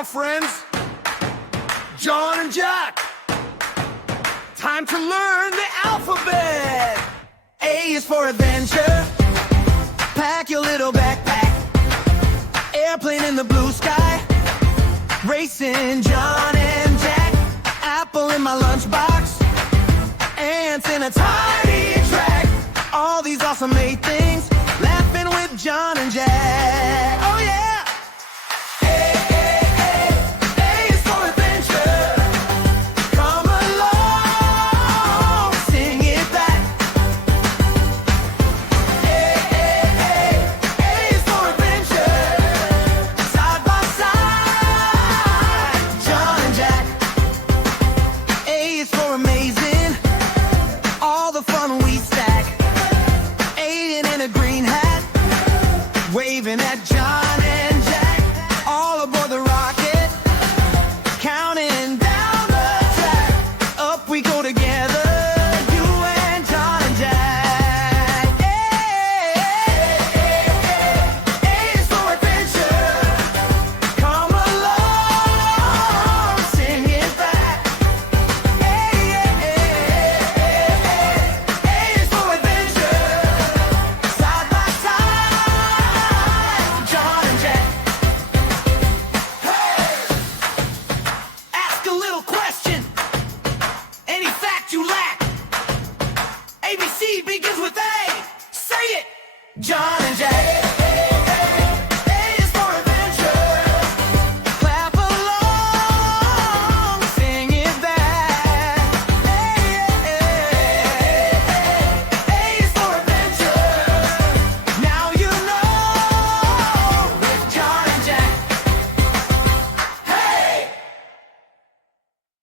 on, friends. John and Jack. Time to learn the alphabet. A is for adventure. Pack your little backpack. Airplane in the blue sky. Racing John and Jack. Apple in my lunchbox. Ants in a tiny track. All these awesome 8 things. Laughing with John and Jack. Oh,